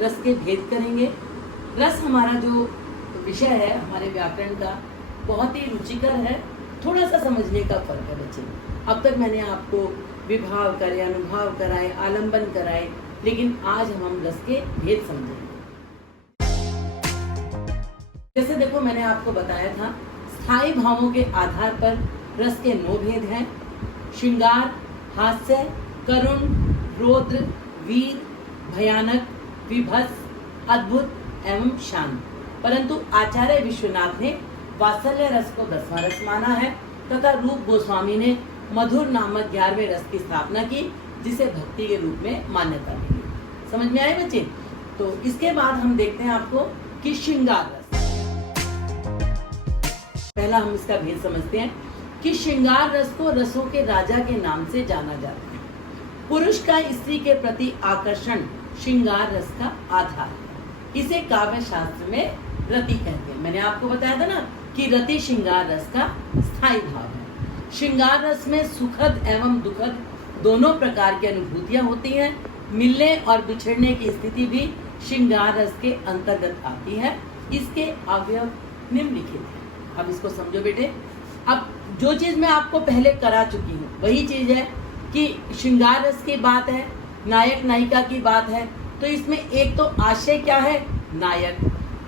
रस के भेद करेंगे। रस हमारा जो विषय है हमारे व्याकरण का बहुत ही रुचिकर है, थोड़ा सा समझने का फर्क है बच्चे। अब तक मैंने आपको विभाव कराए, अनुभाव कराए, आलंबन कराए, लेकिन आज हम रस के भेद समझेंगे। जैसे देखो मैंने आपको बताया था स्थायी भावों के आधार पर रस के 9 भेद हैं। श्रृंगार, हास्य, करुण, रौद्र, वीर, भयानक, विभत्स, अद्भुत एवं शांत। परंतु आचार्य विश्वनाथ ने वात्सल्य रस को 10वां रस माना है तथा रूप गोस्वामी ने मधुर नामक 11वें रस की स्थापना की, जिसे भक्ति के रूप में मान्यता मिली। समझ में आए बच्चे? तो इसके बाद हम देखते हैं आपको कि श्रृंगार रस। पहला हम इसका भेद समझते हैं कि श्रृंगार रस को रसों के राजा के नाम से जाना जाता है। पुरुष का स्त्री के प्रति आकर्षण श्रृंगार रस का आधार है। इसे काव्य शास्त्र में रति कहते हैं। मैंने आपको बताया था ना कि रति श्रृंगार रस का स्थायी भाव है। श्रृंगार रस में सुखद एवं दुखद दोनों प्रकार की अनुभूतियां होती हैं। मिलने और बिछड़ने की स्थिति भी श्रृंगार रस के अंतर्गत आती है। इसके अवयव निम्नलिखित हैं। अब इसको समझो बेटे। अब जो चीज मैं आपको पहले करा चुकी हूँ वही चीज है कि श्रृंगार रस की बात है, नायक नायिका की बात है, तो इसमें एक तो आशय क्या है, नायक,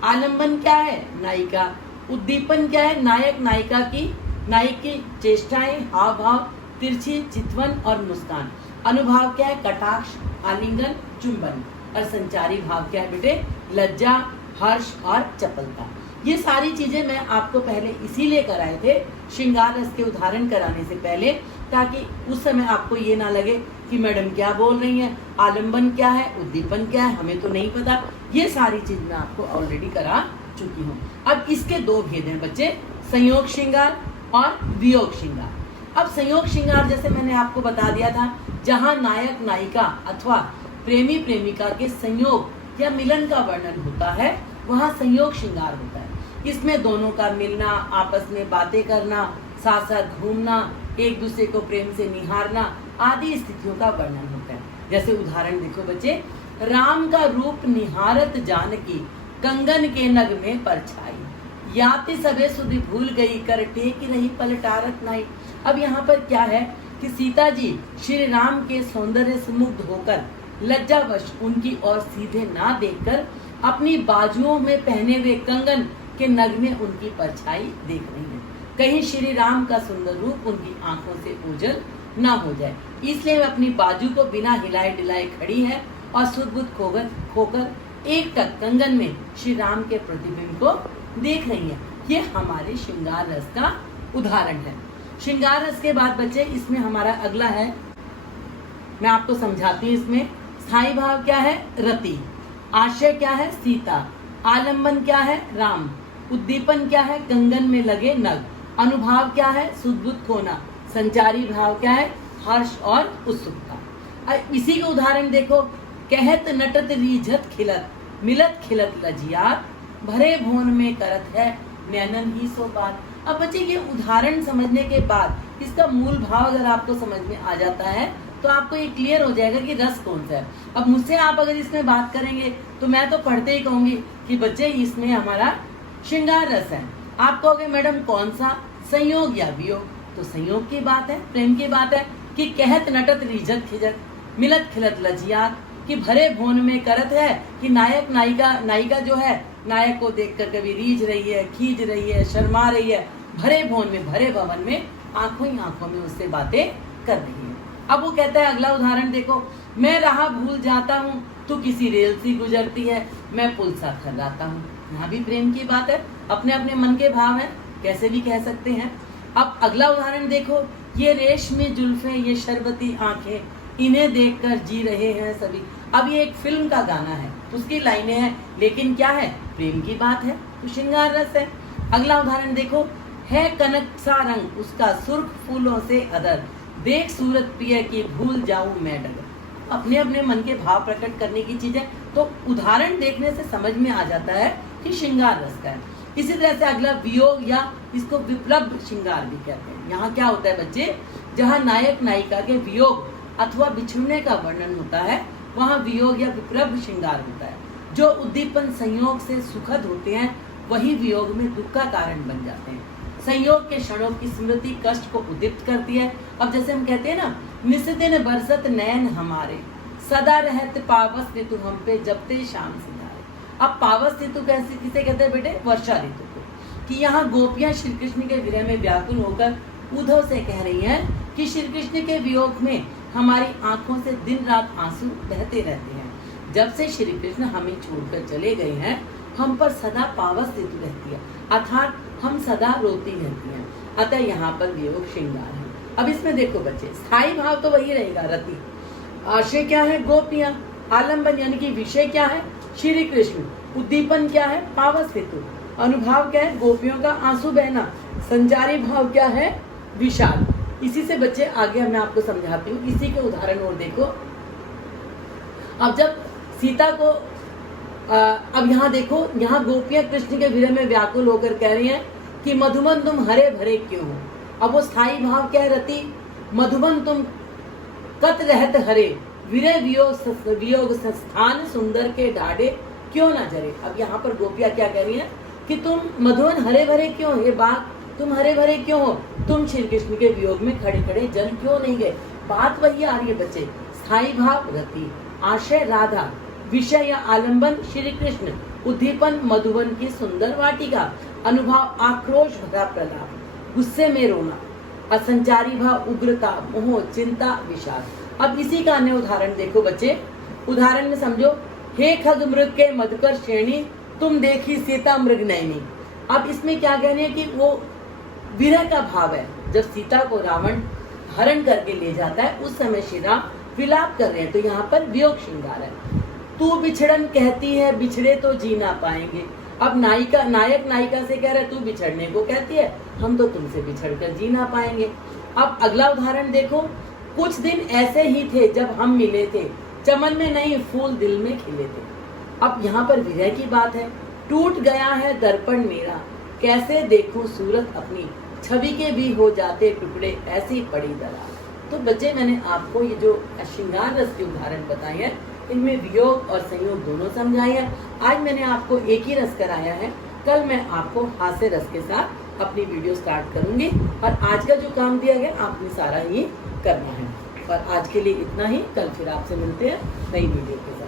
आलंबन क्या है, नायिका, उद्दीपन क्या है, नायक नायिका की, नायक की चेष्टाएं, हाव भाव, तिरछी चितवन और मुस्कान। अनुभाव क्या है, कटाक्ष, आलिंगन, चुंबन। और संचारी भाव क्या है बेटे, लज्जा, हर्ष और चपलता। ये सारी चीजें मैं आपको पहले इसीलिए कराए थे श्रृंगार रस के उदाहरण कराने से पहले, ताकि उस समय आपको ये ना लगे कि मैडम क्या बोल रही हैं, आलंबन क्या है, उद्दीपन क्या है, हमें तो नहीं पता। ये सारी चीज मैं आपको ऑलरेडी करा चुकी हूँ। अब इसके 2 भेद हैं बच्चे, संयोग श्रृंगार और वियोग श्रृंगार। अब संयोग श्रृंगार जैसे मैंने आपको बता दिया था, जहाँ नायक नायिका अथवा प्रेमी प्रेमिका के संयोग या मिलन का वर्णन होता है, वहाँ संयोग श्रृंगार होता है। इसमें दोनों का मिलना, आपस में बातें करना, साथ साथ घूमना, एक दूसरे को प्रेम से निहारना आदि स्थितियों का वर्णन होता है। जैसे उदाहरण देखो बच्चे, राम का रूप निहारत जानकी, कंगन के नग में परछाई, याति सबे सुधि भूल गई, कर टेक रही पलटारत नाई। अब यहाँ पर क्या है कि सीता जी श्री राम के सौंदर्य से मुग्ध होकर लज्जावश उनकी ओर सीधे ना देखकर अपनी बाजुओं में पहने हुए कंगन के नग में उनकी परछाई देख रही है। कहीं श्री राम का सुंदर रूप उनकी आंखों से ओझल ना हो जाए, इसलिए वे अपनी बाजू को बिना हिलाए डिलाए खड़ी है और सुध-बुध खोकर एक टक कंगन में श्री राम के प्रतिबिंब को देख रही है। ये हमारे श्रृंगार रस का उदाहरण है। श्रृंगार रस के बाद बच्चे इसमें हमारा अगला है, मैं आपको समझाती हूँ। इसमें स्थायी भाव क्या है, रति, आशय क्या है, सीता, आलंबन क्या है, राम, उद्दीपन क्या है, कंगन में लगे नग, अनुभाव क्या है, सुध-बुध खोना, संचारी भाव क्या है, हर्ष और उत्सुकता। इसी का उदाहरण देखो, कहत नटत रीझत खिलत, मिलत खिलत लजियात, भरे भोन में करत है नैनन ही सो बात। अब बच्चे ये उदाहरण समझने के बाद इसका मूल भाव अगर आपको समझ में आ जाता है तो आपको ये क्लियर हो जाएगा कि रस कौन सा है। अब मुझसे आप अगर इसमें बात करेंगे तो मैं तो पढ़ते ही कहूंगी कि बच्चे इसमें हमारा श्रृंगार रस है। आप कहोगे मैडम कौन सा, संयोग या वियोग? तो संयोग की बात है, प्रेम की बात है कि कहत नटत रीझत खिजत, मिलत खिलत लजियात, कि भरे भोन में करत है कि नायक नायिका जो है नायक को देखकर कभी रीझ रही है, खींच रही है, शर्मा रही है, भरे भोन में, भरे भवन में आंखों ही आंखों में उससे बातें कर रही है। अब वो कहता है, अगला उदाहरण देखो, मैं राह भूल जाता हूँ तो किसी रेल सी गुजरती है, मैं पुल सा खर्राता हूँ। यहाँ भी प्रेम की बात है, अपने अपने मन के भाव है, कैसे भी कह सकते हैं। अब अगला उदाहरण देखो, ये रेशमी जुल्फे, ये शरबती आंखें, इन्हें देखकर जी रहे हैं सभी। अब ये एक फिल्म का गाना है, उसकी लाइनें हैं, लेकिन क्या है, प्रेम की बात है, तो श्रृंगार रस है। अगला उदाहरण देखो, है कनक सा रंग उसका सुर्ख फूलों से अदर, देख सूरत पिया की भूल जाऊं मैं डगर। अपने अपने मन के भाव प्रकट करने की चीज है, तो उदाहरण देखने से समझ में आ जाता है कि श्रृंगार रस का है। इसी तरह से अगला वियोग या इसको विप्लव श्रृंगार भी कहते हैं। यहाँ क्या होता है बच्चे, जहाँ नायक नायिका के वियोग अथवा बिछड़ने का वर्णन होता है, वहाँ वियोग या विप्लव श्रृंगार होता है। जो उद्दीपन संयोग से सुखद होते हैं वही वियोग में दुख का कारण बन जाते हैं। संयोग के क्षणों की स्मृति कष्ट को उद्दीप्त करती है। अब जैसे हम कहते हैं ना, निस दिन बरसत नयन हमारे, सदा रहत पावस ऋतु हम पे जबते शाम सिधारे। अब पावस ऋतु कैसे किसे कहते हैं बेटे? वर्षा ऋतु को। कि यहाँ गोपियां श्री कृष्ण के विरह में व्याकुल होकर उद्धव से कह रही हैं कि श्री कृष्ण के वियोग में हमारी आंखों से दिन रात आंसू बहते रहते हैं। जब से श्री कृष्ण हमें छोड़कर चले गए हैं, हम पर सदा पावस ऋतु रहती है, अर्थात हम सदा रोती रहती हैं। अतः यहाँ पर वियोग श्रृंगार है। अब इसमें देखो बच्चे, स्थायी भाव तो वही रहेगा रति, आशय क्या है? गोपियां, आलम्बन यानी कि विषय क्या है? श्री कृष्ण, उद्दीपन क्या है? पावस ऋतु, अनुभाव क्या है? गोपियों का आंसू बहना, संचारी भाव क्या है? विषाद। इसी से बच्चे आगे मैं आपको समझाती हूँ, इसी के उदाहरण और देखो। अब जब सीता को अब यहाँ देखो, यहाँ गोपियां कृष्ण के विरह में व्याकुल होकर कह रही हैं कि मधुबन तुम हरे भरे क्यों हो। अब वो स्थायी भाव क्या है? रति, मधुबन तुम कत रहत हरे, विरह वियोग संस्थान सुंदर के डाढ़े क्यों ना जरे। अब यहाँ पर गोपियां क्या कह रही हैं कि तुम मधुबन हरे भरे क्यों, हे बाग तुम हरे भरे क्यों हो, तुम श्री कृष्ण के वियोग में खड़े खड़े जल क्यों नहीं गए। बात वही आ रही है बच्चे, स्थायी भाव रति, आशय राधा, विषय या आलंबन श्री कृष्ण, उद्दीपन मधुबन की सुंदर वाटिका, अनुभव आक्रोश भरा प्रलाप, गुस्से में रोना, असंचारी भाव उग्रता, मोह, चिंता, विषाद। अब इसी का अन्य उदाहरण देखो बच्चे। उदाहरण में समझो, हे खग मृग के मधुकर श्रेणी, तुम देखी सीता मृग नैनी। अब इसमें क्या कहने है कि वो विरह का भाव है। जब सीता को रावण हरण करके ले जाता है, उस समय श्री राम विलाप कर रहे हैं, तो यहाँ पर वियोग श्रृंगार है। तू बिछड़न कहती है, बिछड़े तो जी ना पाएंगे। अब नायक नायिका से कह रहा है, तू बिछड़ने को कहती है, हम तो तुमसे बिछड़कर जी ना पाएंगे। अब अगला उदाहरण देखो, कुछ दिन ऐसे ही थे जब हम मिले थे, चमन में नहीं फूल दिल में खिले थे। अब यहाँ पर विरह की बात है। टूट गया है दर्पण मेरा, कैसे देखूं सूरत अपनी, छवि के भी हो जाते टुकड़े, ऐसी पड़ी दरार। तो बच्चे, मैंने आपको ये जो श्रृंगार रस के उदाहरण बताए हैं, इनमें वियोग और संयोग दोनों समझाए हैं। आज मैंने आपको एक ही रस कराया है, कल मैं आपको हास्य रस के साथ अपनी वीडियो स्टार्ट करूंगी। और आज का जो काम दिया गया आपने सारा ही करना है। और आज के लिए इतना ही, कल फिर आपसे मिलते हैं नई वीडियो के साथ।